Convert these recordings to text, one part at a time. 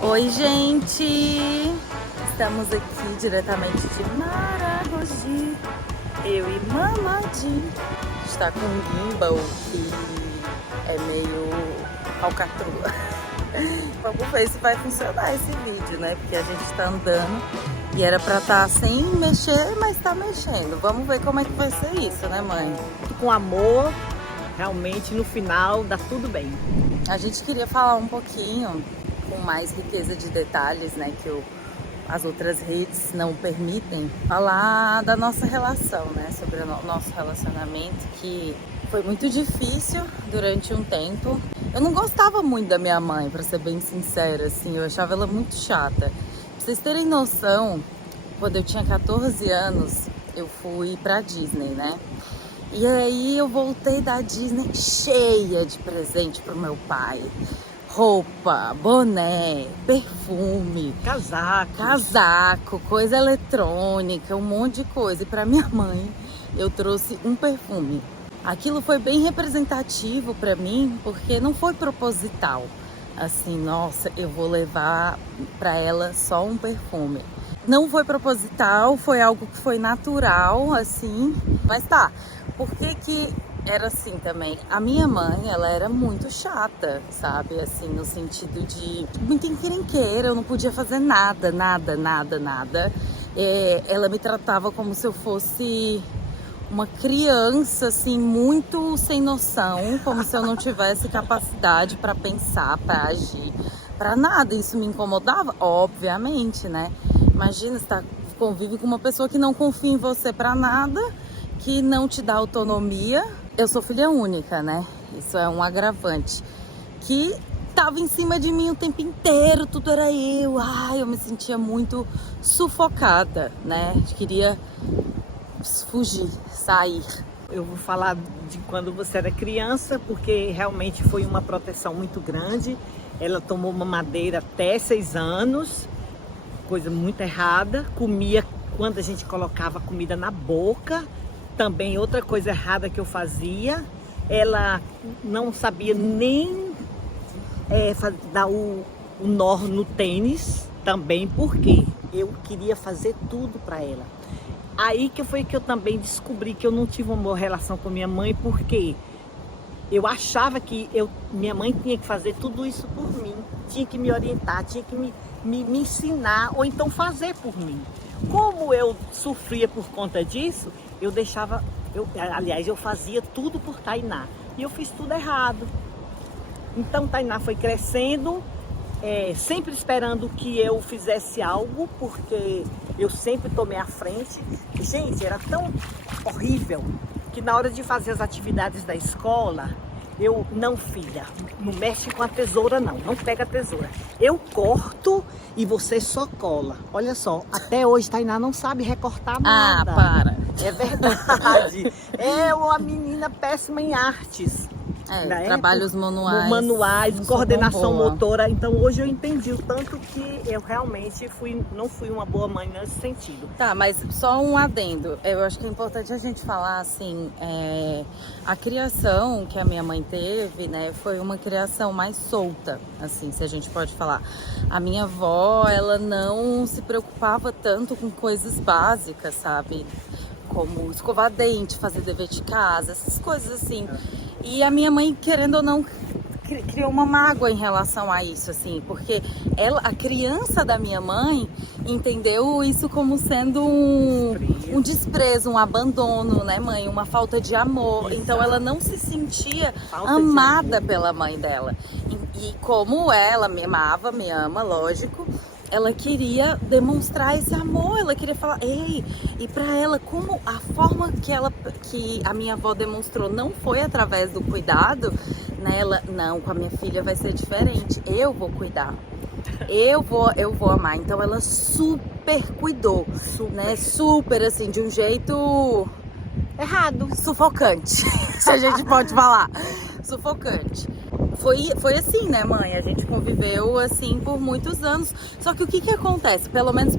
Oi, gente! Estamos aqui diretamente de Maragogi. Eu e Mamadi. Está com um gimbal que é meio falcatrua. Vamos ver se vai funcionar esse vídeo, né? Porque a gente está andando e era pra estar sem mexer, mas tá mexendo. Vamos ver como é que vai ser isso, né, mãe? Com amor, realmente no final dá tudo bem. A gente queria falar um pouquinho com mais riqueza de detalhes, né, que as outras redes não permitem, falar da nossa relação, né, sobre o nosso relacionamento, que foi muito difícil durante um tempo. Eu não gostava muito da minha mãe, pra ser bem sincera, assim, eu achava ela muito chata. Pra vocês terem noção, quando eu tinha 14 anos, eu fui pra Disney, né? E aí eu voltei da Disney cheia de presente pro meu pai. Roupa, boné, perfume, casaco, coisa eletrônica, um monte de coisa. E pra minha mãe eu trouxe um perfume. Aquilo foi bem representativo pra mim, porque não foi proposital. Assim, nossa, eu vou levar pra ela só um perfume. Não foi proposital, foi algo que foi natural, assim. Mas tá, por que era assim também? A minha mãe, ela era muito chata, sabe? Assim, no sentido de muito encrenqueira, eu não podia fazer nada. Ela me tratava como se eu fosse uma criança, assim, muito sem noção, como se eu não tivesse capacidade para pensar, para agir, para nada. Isso me incomodava, obviamente, né? Imagina, você convive com uma pessoa que não confia em você para nada, que não te dá autonomia. Eu sou filha única, né? Isso é um agravante. Que tava em cima de mim o tempo inteiro, tudo era eu. Ai, eu me sentia muito sufocada, né? Queria fugir, sair. Eu vou falar de quando você era criança, porque realmente foi uma proteção muito grande. Ela tomou mamadeira até 6 anos, coisa muito errada. Comia quando a gente colocava comida na boca. Também outra coisa errada que eu fazia, ela não sabia nem dar o nó no tênis, também porque eu queria fazer tudo para ela. Aí que foi que eu também descobri que eu não tive uma boa relação com minha mãe, porque eu achava que minha mãe tinha que fazer tudo isso por mim, tinha que me orientar, tinha que me ensinar, ou então fazer por mim. Como eu sofria por conta disso, eu fazia tudo por Tainá. E eu fiz tudo errado. Então Tainá foi crescendo, sempre esperando que eu fizesse algo, porque eu sempre tomei a frente. Gente, era tão horrível que na hora de fazer as atividades da escola, não, filha, não mexe com a tesoura não pega a tesoura. Eu corto e você só cola. Olha só, até hoje Tainá não sabe recortar nada. Ah, para. É verdade. É uma menina péssima em artes. Né? Trabalhos manuais, coordenação motora. Então hoje eu entendi o tanto que eu realmente não fui uma boa mãe nesse sentido. Tá, mas só um adendo. Eu acho que é importante a gente falar assim, a criação que a minha mãe teve, né, foi uma criação mais solta, assim, se a gente pode falar. A minha avó, ela não se preocupava tanto com coisas básicas, sabe? Como escovar dente, fazer dever de casa, essas coisas assim. E a minha mãe, querendo ou não, criou uma mágoa em relação a isso, assim, porque a criança da minha mãe entendeu isso como sendo um desprezo, um abandono, né, mãe? Uma falta de amor. Exato. Então ela não se sentia amada pela mãe dela. E como ela me amava, me ama, lógico, ela queria demonstrar esse amor, ela queria falar, ei, e pra ela, como a forma que a minha avó demonstrou não foi através do cuidado, né? Não, com a minha filha vai ser diferente, eu vou cuidar, eu vou amar. Então ela super cuidou, né? Super, assim, de um jeito errado, sufocante, se a gente pode falar, sufocante. foi assim, né, mãe? A gente conviveu assim por muitos anos. Só que o que acontece? Pelo menos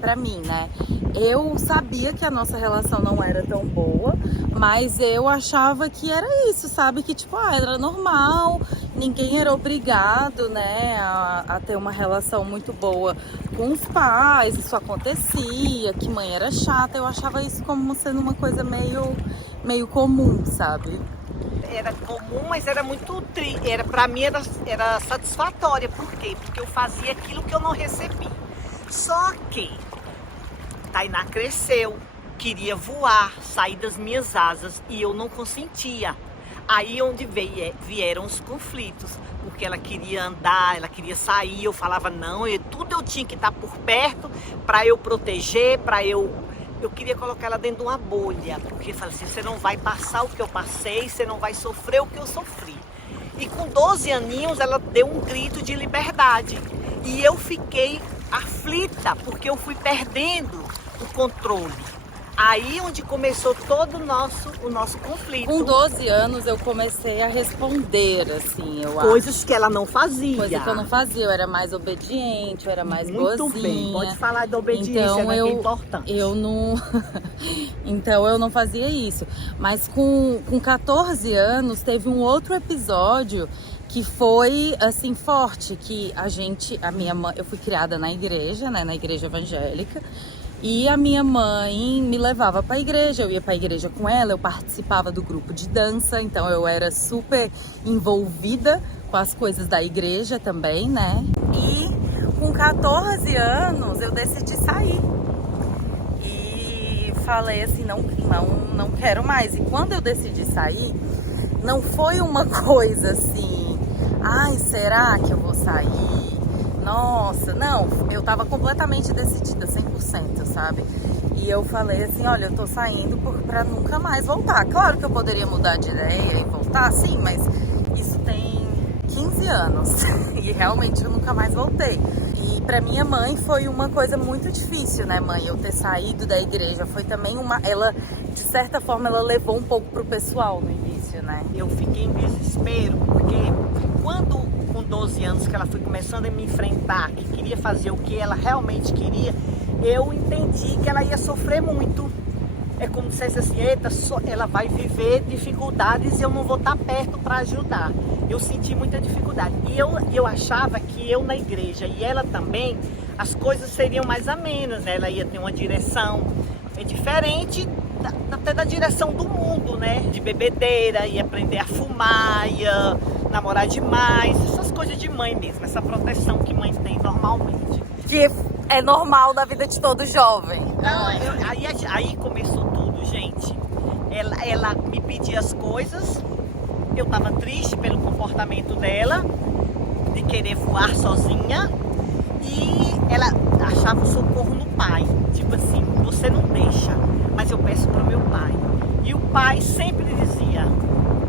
pra mim, né? Eu sabia que a nossa relação não era tão boa, mas eu achava que era isso, sabe? Que tipo, era normal, ninguém era obrigado, né, a ter uma relação muito boa com os pais, isso acontecia, que mãe era chata. Eu achava isso como sendo uma coisa meio comum, sabe? Era comum, mas era muito pra mim era satisfatória. Por quê? Porque eu fazia aquilo que eu não recebi. Só que Tainá cresceu, queria voar, sair das minhas asas e eu não consentia. Aí onde vieram os conflitos, porque ela queria andar, ela queria sair, eu falava não, tudo eu tinha que estar por perto para eu proteger, eu queria colocar ela dentro de uma bolha, porque eu falei assim, você não vai passar o que eu passei, você não vai sofrer o que eu sofri. E com 12 aninhos ela deu um grito de liberdade e eu fiquei aflita, porque eu fui perdendo o controle. Aí onde começou todo o nosso conflito. Com 12 anos eu comecei a responder, assim, eu acho. Coisas que ela não fazia. Coisa que eu não fazia, eu era mais obediente, eu era mais boazinha. Muito bem, pode falar da obediência, então, né, que é importante. Eu não... Então eu não fazia isso. Mas com 14 anos teve um outro episódio que foi, assim, forte, que a minha mãe, eu fui criada na igreja, né, na igreja evangélica, e a minha mãe me levava para a igreja, eu ia para a igreja com ela, eu participava do grupo de dança, então eu era super envolvida com as coisas da igreja também, né? E com 14 anos eu decidi sair. E falei assim, não quero mais. E quando eu decidi sair, não foi uma coisa assim, ai, será que eu vou sair? Nossa, não, eu tava completamente decidida, 100%, sabe? E eu falei assim, olha, eu tô saindo pra nunca mais voltar. Claro que eu poderia mudar de ideia e voltar, sim, mas isso tem 15 anos e realmente eu nunca mais voltei. E pra minha mãe foi uma coisa muito difícil, né, mãe? Eu ter saído da igreja foi também ela, de certa forma, ela levou um pouco pro pessoal no início, né? Eu fiquei em desespero, porque quando com 12 anos que ela foi começando a me enfrentar, que queria fazer o que ela realmente queria, eu entendi que ela ia sofrer muito. É como se fosse assim, eita, ela vai viver dificuldades e eu não vou estar perto para ajudar. Eu senti muita dificuldade. E eu achava que eu na igreja e ela também, as coisas seriam mais amenas, né? Ela ia ter uma direção diferente até da direção do mundo, né? De bebedeira, ia aprender a fumar, ia namorar demais, essas coisas de mãe mesmo, essa proteção que mãe tem normalmente. Que é normal da vida de todo jovem. Aí começou tudo, gente. Ela me pedia as coisas, eu tava triste pelo comportamento dela, de querer voar sozinha, e ela achava o socorro no pai. Tipo assim, você não deixa, mas eu peço pro meu pai. E o pai sempre dizia,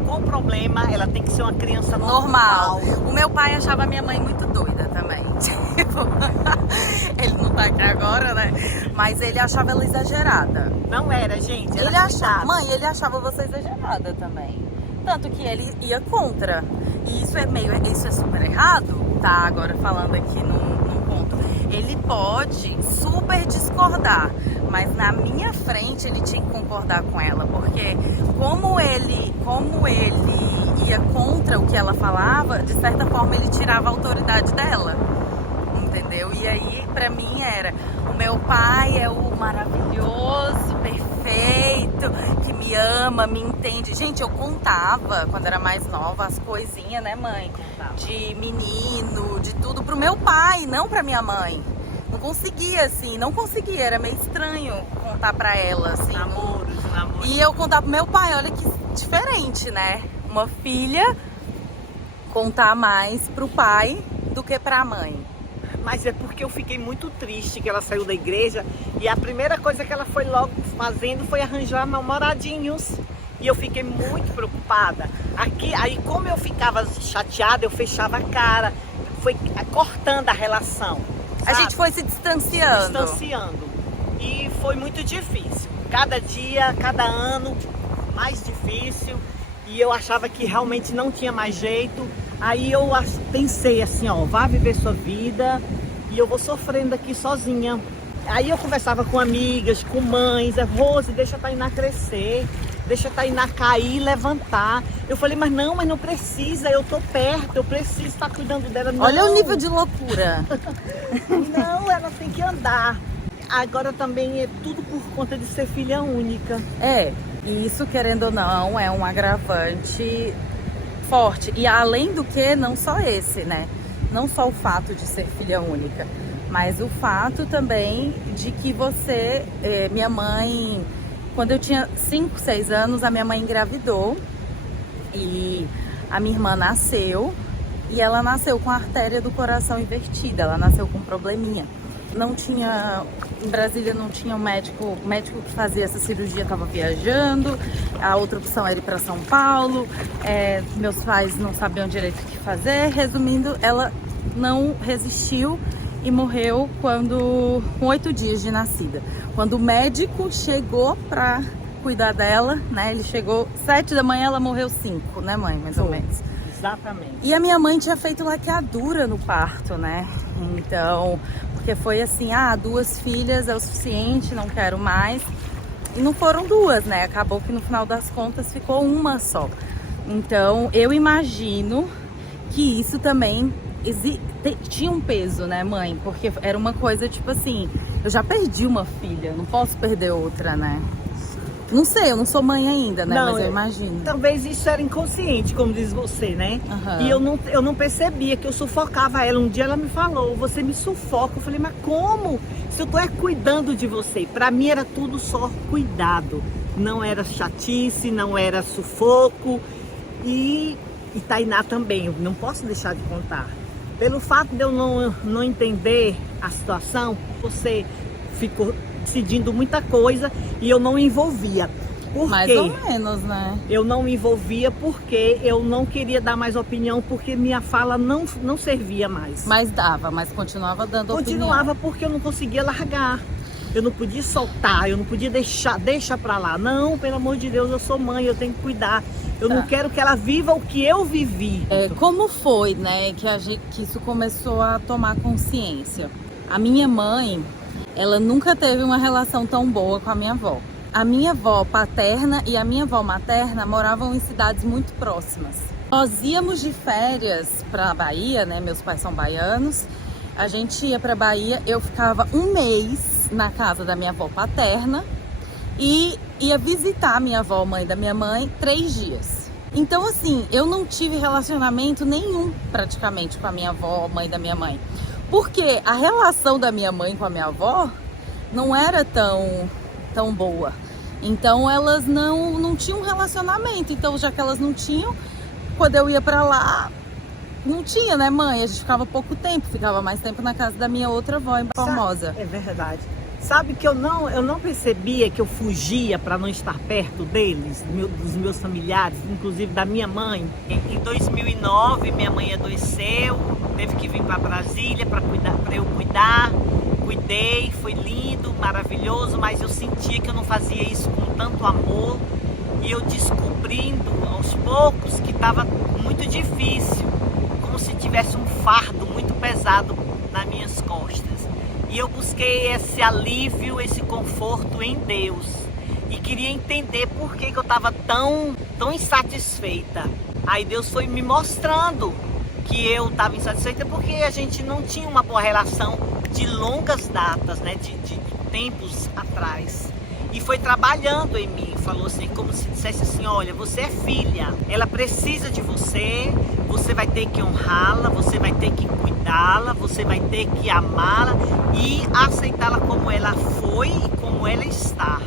qual o problema? Ela tem que ser uma criança normal. O meu pai achava a minha mãe muito doida também. Tipo, ele não tá aqui agora, né? Mas ele achava ela exagerada. Não era, gente. Ele achava, mãe, ele achava você exagerada também. Tanto que ele ia contra. E isso é super errado, tá? Agora falando aqui num ponto. Ele pode super discordar, mas na minha frente ele tinha que concordar com ela, porque como ele ia contra o que ela falava, de certa forma ele tirava a autoridade dela, entendeu? E aí pra mim era, o meu pai é o maravilhoso, perfeito, que me ama, me entende. Gente, eu contava quando era mais nova as coisinhas, né, mãe? De menino, de tudo pro meu pai, não pra minha mãe. Não conseguia, era meio estranho contar pra ela, assim. Namoro. E eu contar pro meu pai, olha que diferente, né? Uma filha contar mais pro pai do que pra mãe. Mas é porque eu fiquei muito triste que ela saiu da igreja e a primeira coisa que ela foi logo fazendo foi arranjar namoradinhos. E eu fiquei muito preocupada. Aí como eu ficava chateada, eu fechava a cara, foi cortando a relação. Sabe? A gente foi se distanciando. E foi muito difícil. Cada dia, cada ano, mais difícil. e eu achava que realmente não tinha mais jeito. Aí eu pensei assim, ó, vá viver sua vida e eu vou sofrendo aqui sozinha. Aí eu conversava com amigas, com mães, Rose, deixa a Tainá crescer, deixa a Tainá cair e levantar. Eu falei, mas não precisa, eu tô perto, eu preciso estar cuidando dela. Não. Olha o nível de loucura. Não, ela tem que andar. Agora também é tudo por conta de ser filha única. É, e isso, querendo ou não, é um agravante forte. E além do que, não só esse, né? Não só o fato de ser filha única, mas o fato também de que você... minha mãe, quando eu tinha 5, 6 anos, a minha mãe engravidou e a minha irmã nasceu e ela nasceu com a artéria do coração invertida, ela nasceu com um probleminha. Não tinha, em Brasília não tinha um médico, o médico que fazia essa cirurgia estava viajando, a outra opção era ir para São Paulo, meus pais não sabiam direito o que fazer. Resumindo, ela não resistiu e morreu com 8 dias de nascida. Quando o médico chegou para cuidar dela, né, ele chegou 7 da manhã, ela morreu 5, né, mãe, mais ou menos. Exatamente. E a minha mãe tinha feito laqueadura no parto, né? Então, porque foi assim, 2 filhas é o suficiente, não quero mais. E não foram 2, né? Acabou que no final das contas ficou uma só. Então, eu imagino que isso também tinha um peso, né, mãe? Porque era uma coisa tipo assim, eu já perdi uma filha, não posso perder outra, né? Não sei, eu não sou mãe ainda, né? Mas eu imagino. Talvez isso era inconsciente, como diz você, né? Uhum. E eu não percebia que eu sufocava ela. Um dia ela me falou, você me sufoca. Eu falei, mas como? Se eu tô cuidando de você. Pra mim era tudo só cuidado. Não era chatice, não era sufoco. E Tainá também, eu não posso deixar de contar. Pelo fato de eu não entender a situação, você ficou decidindo muita coisa e eu não envolvia. Por Mais quê? ou menos, né? Eu não me envolvia porque eu não queria dar mais opinião, porque minha fala não servia mais. Mas dava, mas continuava dando Continuava opinião. Porque eu não conseguia largar. Eu não podia soltar, eu não podia deixa pra lá. Não, pelo amor de Deus, eu sou mãe, eu tenho que cuidar. Eu não quero que ela viva o que eu vivi. Como foi, né, que isso começou a tomar consciência? A minha mãe, ela nunca teve uma relação tão boa com a minha avó. A minha avó paterna e a minha avó materna moravam em cidades muito próximas. Nós íamos de férias para a Bahia, né? Meus pais são baianos. A gente ia para a Bahia, eu ficava 1 mês na casa da minha avó paterna e ia visitar a minha avó, mãe da minha mãe, 3 dias. Então, assim, eu não tive relacionamento nenhum praticamente com a minha avó, mãe da minha mãe. Porque a relação da minha mãe com a minha avó não era tão boa. Então elas não tinham relacionamento. Então, já que elas não tinham, quando eu ia pra lá, não tinha, né, mãe? A gente ficava pouco tempo, ficava mais tempo na casa da minha outra avó em Formosa. É verdade. Sabe que eu não percebia que eu fugia para não estar perto deles, dos meus familiares, inclusive da minha mãe. Em 2009, minha mãe adoeceu, teve que vir para Brasília para eu cuidar. Cuidei, foi lindo, maravilhoso, mas eu sentia que eu não fazia isso com tanto amor. E eu descobrindo aos poucos que estava muito difícil, como se tivesse um fardo muito pesado nas minhas costas. E eu busquei esse alívio, esse conforto em Deus. E queria entender por que eu estava tão insatisfeita. Aí Deus foi me mostrando que eu estava insatisfeita porque a gente não tinha uma boa relação de longas datas, né? De tempos atrás. E foi trabalhando em mim, falou assim, como se dissesse assim, olha, você é filha, ela precisa de você, você vai ter que honrá-la, você vai ter que cuidá-la, você vai ter que amá-la e aceitá-la como ela foi e como ela está.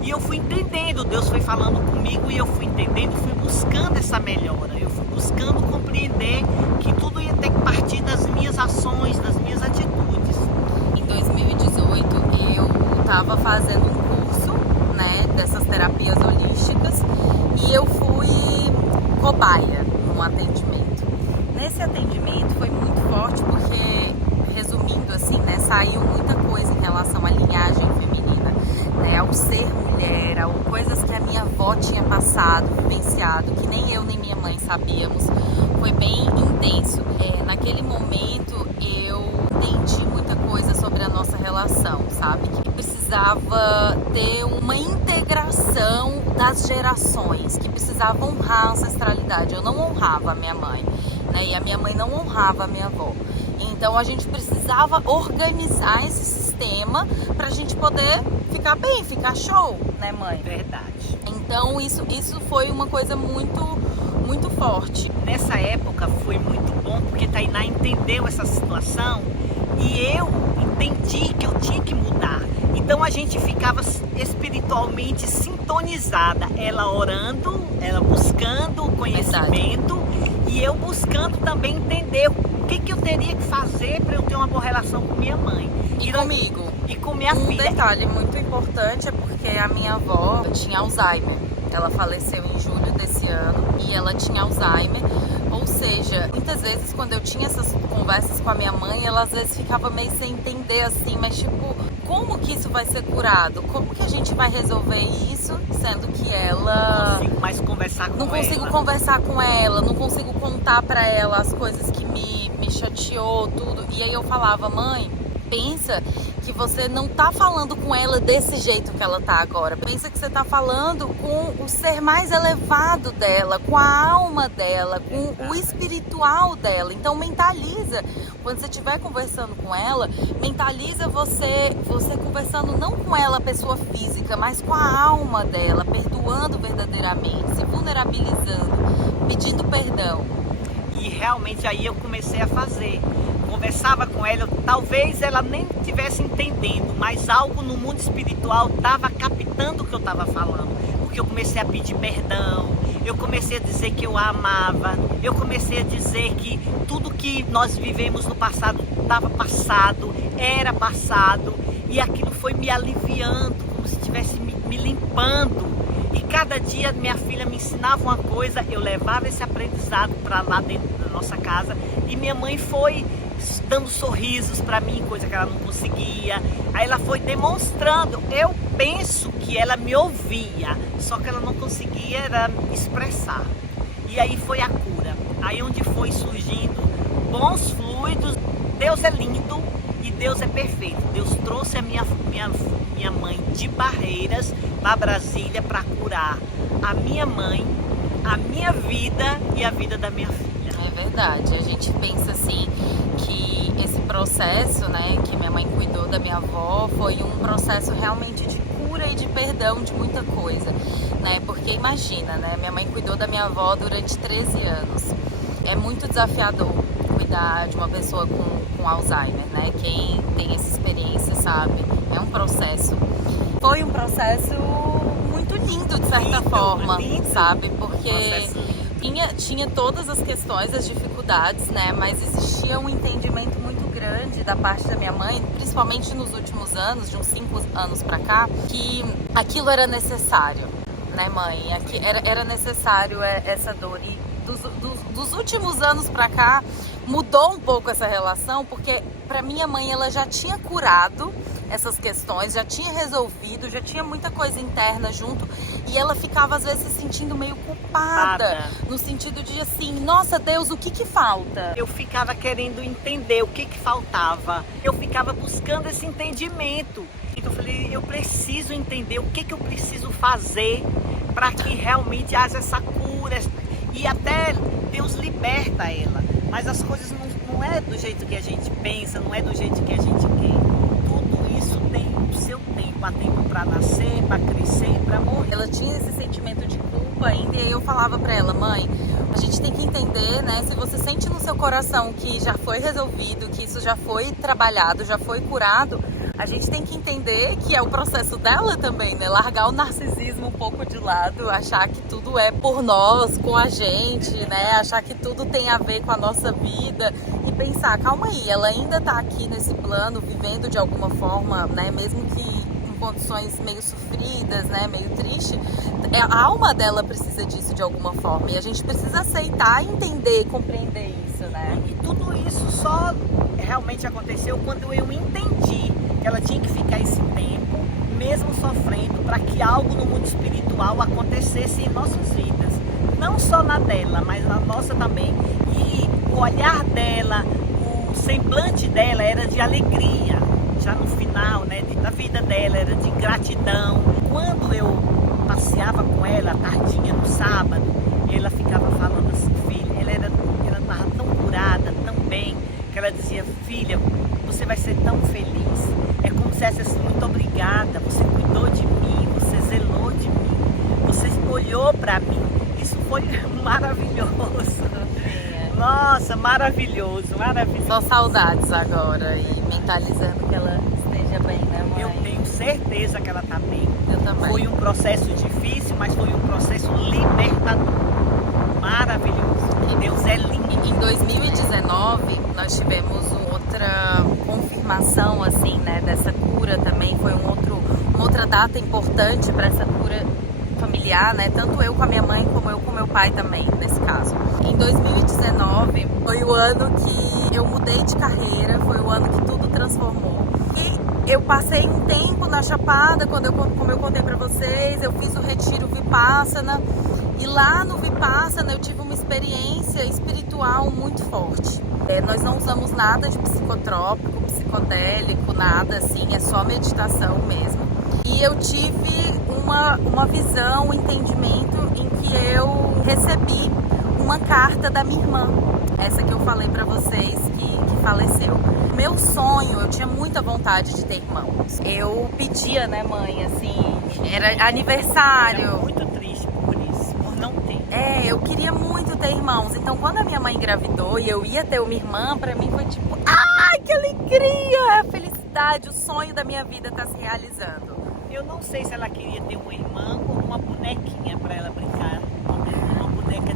E eu fui entendendo, Deus foi falando comigo e eu fui entendendo, fui buscando essa melhora, eu fui buscando compreender que tudo ia ter que partir das minhas ações, das minhas atitudes. Em 2018 eu estava fazendo um curso, né, dessas terapias holísticas e eu fui cobaia num atendimento. Nesse atendimento foi muito forte porque, resumindo assim, né, saiu muita coisa em relação à linhagem feminina, né, ao ser mulher, coisas que a minha avó tinha passado, vivenciado, que nem sabíamos. Foi bem intenso. Naquele momento eu entendi muita coisa sobre a nossa relação, sabe? Que precisava ter uma integração das gerações, que precisava honrar a ancestralidade. Eu não honrava a minha mãe, né? E a minha mãe não honrava a minha avó. Então a gente precisava organizar esse sistema pra gente poder ficar bem, ficar show, né, mãe? Verdade. Então isso foi uma coisa muito forte. Nessa época foi muito bom porque Tainá entendeu essa situação e eu entendi que eu tinha que mudar. Então a gente ficava espiritualmente sintonizada, ela orando, ela buscando conhecimento. Verdade. E eu buscando também entender o que eu teria que fazer para eu ter uma boa relação com minha mãe. E comigo. E com minha filha. Um detalhe muito importante é porque a minha avó tinha Alzheimer. Ela faleceu em julho desse ano e ela tinha Alzheimer. Ou seja, muitas vezes quando eu tinha essas conversas com a minha mãe, ela às vezes ficava meio sem entender assim, mas tipo, como que isso vai ser curado? Como que a gente vai resolver isso, sendo que ela... Não consigo mais conversar com ela. Não consigo conversar com ela, não consigo contar pra ela as coisas que me chateou, tudo. E aí eu falava, mãe, pensa que você não tá falando com ela desse jeito que ela tá agora. Pensa que você tá falando com o ser mais elevado dela, com a alma dela, com o espiritual dela. Então mentaliza, quando você estiver conversando com ela, mentaliza você conversando não com ela, pessoa física, mas com a alma dela, perdoando verdadeiramente, se vulnerabilizando, pedindo perdão. E realmente aí eu comecei a fazer. Conversava com ela, talvez ela nem estivesse entendendo, mas algo no mundo espiritual estava captando o que eu estava falando. Porque eu comecei a pedir perdão, eu comecei a dizer que eu a amava, eu comecei a dizer que tudo que nós vivemos no passado estava passado, era passado, e aquilo foi me aliviando, como se estivesse me limpando. E cada dia minha filha me ensinava uma coisa, eu levava esse aprendizado para lá dentro da nossa casa, e minha mãe foi dando sorrisos para mim, coisa que ela não conseguia. Aí ela foi demonstrando. Eu penso que ela me ouvia, só que ela não conseguia era expressar. E aí foi a cura. Aí onde foi surgindo bons fluidos. Deus é lindo e Deus é perfeito. Deus trouxe a minha mãe de Barreiras para Brasília para curar a minha mãe, a minha vida e a vida da minha filha. É verdade, a gente pensa assim que esse processo, né, que minha mãe cuidou da minha avó, foi um processo realmente de cura e de perdão de muita coisa, né, porque imagina, né, minha mãe cuidou da minha avó durante 13 anos, é muito desafiador cuidar de uma pessoa com Alzheimer, né, quem tem essa experiência sabe, é um processo, foi um processo muito lindo de certa forma, sabe, porque... Tinha todas as questões, as dificuldades, né? Mas existia um entendimento muito grande da parte da minha mãe, principalmente nos últimos anos, de uns 5 anos pra cá, que aquilo era necessário, né, mãe? Era necessário essa dor. E dos últimos anos pra cá, mudou um pouco essa relação, porque pra minha mãe ela já tinha curado essas questões, já tinha resolvido, já tinha muita coisa interna junto e ela ficava às vezes se sentindo meio culpada, no sentido de assim, nossa Deus, o que falta? Eu ficava querendo entender o que faltava, eu ficava buscando esse entendimento. Então eu falei, eu preciso entender o que eu preciso fazer para que realmente haja essa cura e até Deus liberta ela, mas as coisas não é do jeito que a gente pensa, não é do jeito que a gente quer. Isso tem o seu tempo, há tempo para nascer, para crescer, para morrer. Ela tinha esse sentimento de culpa ainda, e aí eu falava para ela, mãe, a gente tem que entender, né, se você sente no seu coração que já foi resolvido, que isso já foi trabalhado, já foi curado, a gente tem que entender que é o processo dela também, né, largar o narcisismo um pouco de lado, achar que tudo é por nós, com a gente, né, achar que tudo tem a ver com a nossa vida e pensar, calma aí, ela ainda tá aqui nesse plano, vivendo de alguma forma, né, mesmo que em condições meio sofridas, né, meio triste, a alma dela precisa disso de alguma forma e a gente precisa aceitar, entender, compreender isso, né. E tudo isso só realmente aconteceu quando eu entendi que ela tinha que ficar esse tempo, mesmo sofrendo, para que algo no mundo espiritual acontecesse em nossas vidas. não só na dela, mas na nossa também. E o olhar dela, o semblante dela era de alegria, já no final, né, da vida dela, era de gratidão. Quando eu passeava com ela à tardinha no sábado, ela ficava falando assim, filha, ela estava tão curada, tão bem, que ela dizia, filha, você vai ser tão feliz. É como se essa assim, muito obrigada, você cuidou de mim, você zelou de mim, você olhou para mim. Isso foi maravilhoso. Nossa, maravilhoso, maravilhoso. Só saudades agora e mentalizando que ela esteja bem, né, mãe? Eu tenho certeza que ela está bem. Eu também. Foi um processo difícil, mas foi um processo libertador. Maravilhoso. Que Deus é lindo. Em 2019, nós tivemos outra confirmação, assim, né, dessa cura também. Foi uma outra data importante para essa cura familiar, né? Tanto eu com a minha mãe, como eu com meu pai também, nesse caso. Em 2019, foi o ano que eu mudei de carreira, foi o ano que tudo transformou. E eu passei um tempo na Chapada, como eu contei pra vocês, eu fiz o retiro Vipassana. E lá no Vipassana eu tive uma experiência espiritual muito forte. Nós não usamos nada de psicotrópico, psicodélico, nada assim, é só meditação mesmo. E eu tive uma visão, um entendimento em que eu recebi uma carta da minha irmã, essa que eu falei pra vocês que faleceu. Meu sonho, eu tinha muita vontade de ter irmãos. Eu pedia, né, mãe, assim, era aniversário. Era muito triste por isso, por não ter. Eu queria muito ter irmãos. Então, quando a minha mãe engravidou e eu ia ter uma irmã, pra mim foi tipo, ai, que alegria, a felicidade, o sonho da minha vida tá se realizando. Eu não sei se ela queria ter uma irmã ou uma bonequinha pra ela brincar.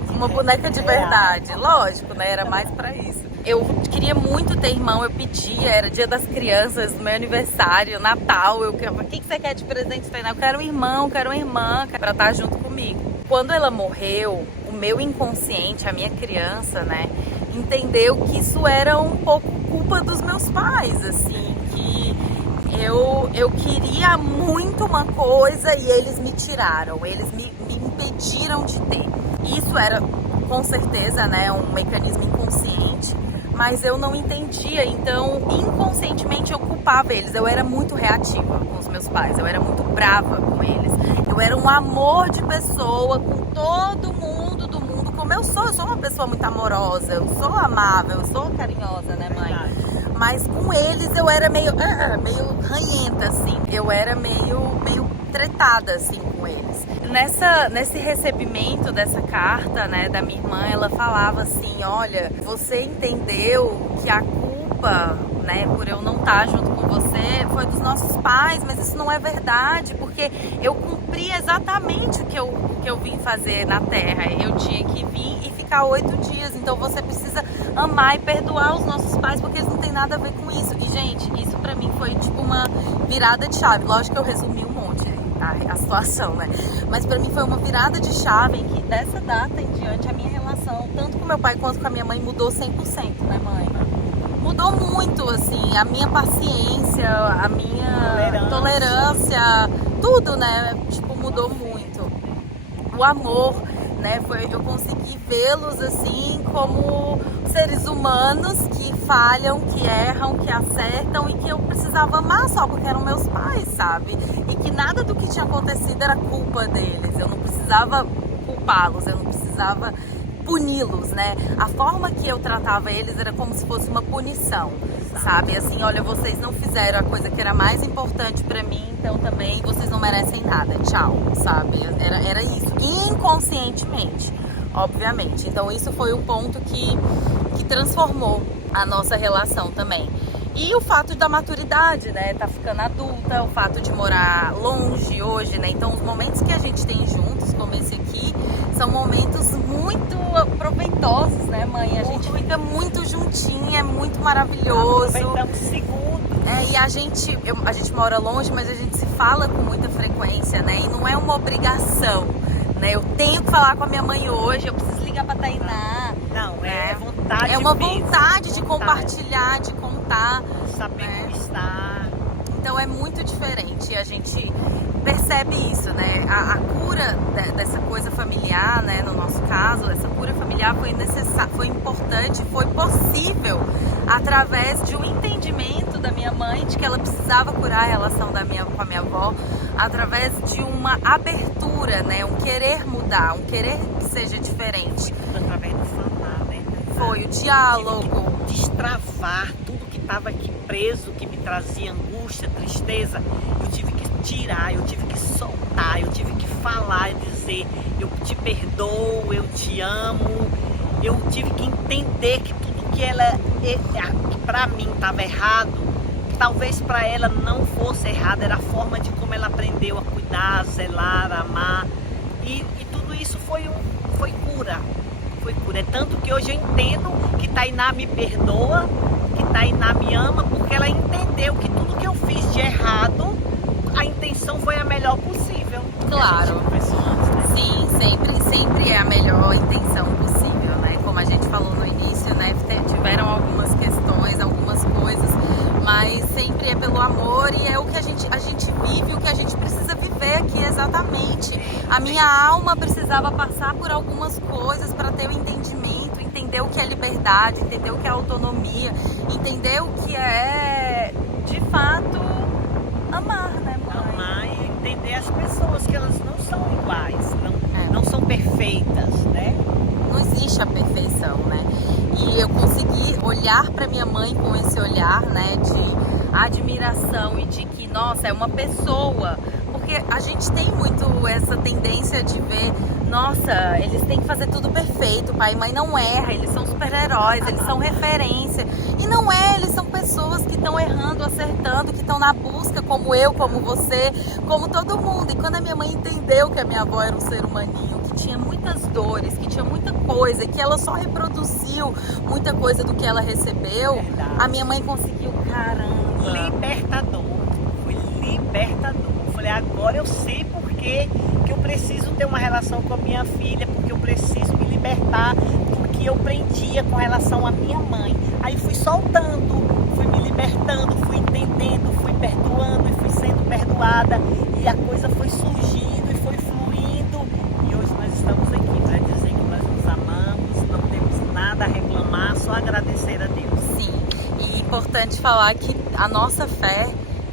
Uma boneca de verdade, lógico, né? Era mais pra isso. Eu queria muito ter irmão, eu pedia, era dia das crianças, meu aniversário, Natal, o que você quer de presente? Eu quero um irmão, quero uma irmã pra estar junto comigo. Quando ela morreu, o meu inconsciente, a minha criança, né, entendeu que isso era um pouco culpa dos meus pais, assim, que eu queria muito uma coisa e eles me tiraram, eles me impediram de ter. Isso era, com certeza, né, um mecanismo inconsciente, mas eu não entendia, então inconscientemente eu culpava eles. Eu era muito reativa com os meus pais, eu era muito brava com eles. Eu era um amor de pessoa com todo mundo do mundo, como eu sou uma pessoa muito amorosa, eu sou amável, eu sou carinhosa, né, mãe? Mas com eles eu era meio ranhenta, assim. Eu era meio tretada, assim, com eles. Nesse recebimento dessa carta, né, da minha irmã, ela falava assim, olha, você entendeu que a culpa, né, por eu não estar junto com você foi dos nossos pais, mas isso não é verdade, porque eu cumpri exatamente o que eu vim fazer na Terra. Eu tinha que vir e ficar 8 dias, então você precisa amar e perdoar os nossos pais, porque eles não têm nada a ver com isso. E, gente, isso pra mim foi tipo uma virada de chave. Lógico que eu resumi um monte, tá, a situação, né? Mas pra mim foi uma virada de chave em que dessa data em diante a minha relação, tanto com meu pai quanto com a minha mãe, mudou 100%, né, mãe? Mudou muito, assim, a minha paciência, a minha tolerância, tudo, né? Tipo, mudou muito. O amor, né? Eu consegui vê-los, assim, como seres humanos que falham, que erram, que acertam e que eu precisava amar só porque eram meus pais, sabe? E que nada do que tinha acontecido era culpa deles. Eu não precisava culpá-los, eu não precisava puni-los, né? A forma que eu tratava eles era como se fosse uma punição, sabe? Assim, olha, vocês não fizeram a coisa que era mais importante pra mim, então também vocês não merecem nada, tchau, sabe? Era isso, inconscientemente, obviamente. Então isso foi um ponto que transformou a nossa relação também. E o fato da maturidade, né? Tá ficando adulta, o fato de morar longe hoje, né? Então os momentos que a gente tem juntos, como esse aqui, são momentos muito proveitosos, né, mãe? A gente fica muito juntinha, é muito maravilhoso. Aproveitamos segundo. E a gente mora longe, mas a gente se fala com muita frequência, né? E não é uma obrigação, né? Eu tenho que falar com a minha mãe hoje, eu preciso ligar pra Tainá. Não, né? É vontade. É uma vontade de compartilhar, de contar. Saber como está. Então é muito diferente. A gente percebe isso, né? A cura dessa coisa familiar, né? No nosso caso, essa cura familiar foi necessária, foi importante, foi possível através de um entendimento da minha mãe de que ela precisava curar a relação com a minha avó, através de uma abertura, né? Um querer mudar, um querer que seja diferente. Através do falar, né? Foi o diálogo. Destravar tudo que estava aqui preso, que me trazia angústia, tristeza. Eu tive que tirar, eu tive que soltar, eu tive que falar e dizer: eu te perdoo, eu te amo. Eu tive que entender que tudo que que para mim estava errado, talvez para ela não fosse errado, era a forma de como ela aprendeu a cuidar, a zelar, a amar. E tudo isso foi cura. Foi cura. É tanto que hoje eu entendo que Tainá me perdoa, que Tainá me ama, porque ela entendeu que tudo que eu fiz de errado, a intenção foi a melhor possível. Claro. Sim, sempre é a melhor intenção possível, né? Como a gente falou no início, né? Tiveram algumas questões, algumas coisas, mas sempre é pelo amor e é o que a gente vive, o que a gente precisa viver aqui exatamente. A minha alma precisava passar por algumas coisas para ter o entendimento, entender o que é liberdade, entender o que é autonomia, entender o que é, de fato, amar, né, mãe? Amar e entender as pessoas, que elas não são iguais, não são perfeitas, né? Não existe a perfeição, né? E eu consegui olhar para minha mãe com esse olhar, né, de admiração e de que, nossa, é uma pessoa. Porque a gente tem muito essa tendência de ver, nossa, eles têm que fazer tudo perfeito, pai e mãe não erra, eles são super-heróis, eles são referência. E não é, eles são pessoas que estão errando, acertando, que estão na busca, como eu, como você, como todo mundo. E quando a minha mãe entendeu que a minha avó era um ser humaninho, que tinha muitas dores, que tinha muita coisa, que ela só reproduziu muita coisa do que ela recebeu, Verdade. a minha mãe conseguiu, caramba. Libertador, foi libertador. Eu falei, agora eu sei por que eu preciso ter uma relação com a minha filha, porque eu preciso me libertar do que eu prendia com relação à minha mãe. Aí fui soltando, fui me libertando, fui entendendo, fui perdoando e fui sendo perdoada. E a coisa foi surgindo e foi fluindo. E hoje nós estamos aqui para dizer que nós nos amamos, não temos nada a reclamar, só agradecer a Deus. Sim, e é importante falar que a nossa fé,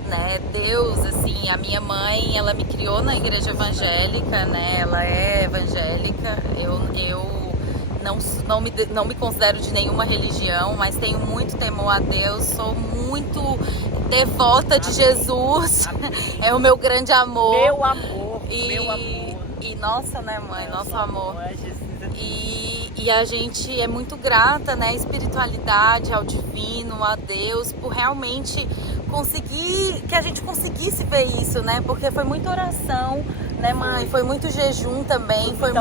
né, Deus, assim, a minha mãe, ela me criou na igreja evangélica, né, ela é evangélica, eu não me considero de nenhuma religião, mas tenho muito temor a Deus, sou muito devota de Jesus, é o meu grande amor. Meu amor, meu amor. E nossa, né, mãe, nosso amor. E a gente é muito grata, né, à espiritualidade, ao divino, a Deus, por realmente conseguir, que a gente conseguisse ver isso, né, porque foi muita oração, né, mãe, foi muito jejum também, foi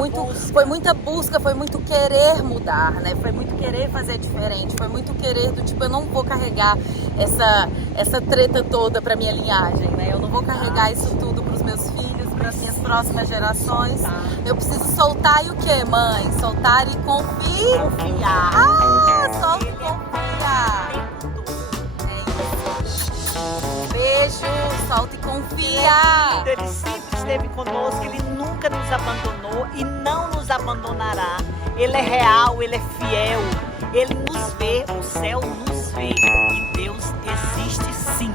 muita busca, foi muito querer mudar, né, foi muito querer fazer diferente, foi muito querer do tipo, eu não vou carregar essa treta toda pra minha linhagem, né, eu não vou carregar isso tudo pros meus filhos, para as minhas próximas gerações. Eu preciso soltar e o que, mãe? Soltar e confiar. Solta e confiar. É isso. Beijo, solta e confia. Ele sempre esteve conosco, ele nunca nos abandonou e não nos abandonará. Ele é real, ele é fiel, ele nos vê, o céu nos vê e Deus existe sim.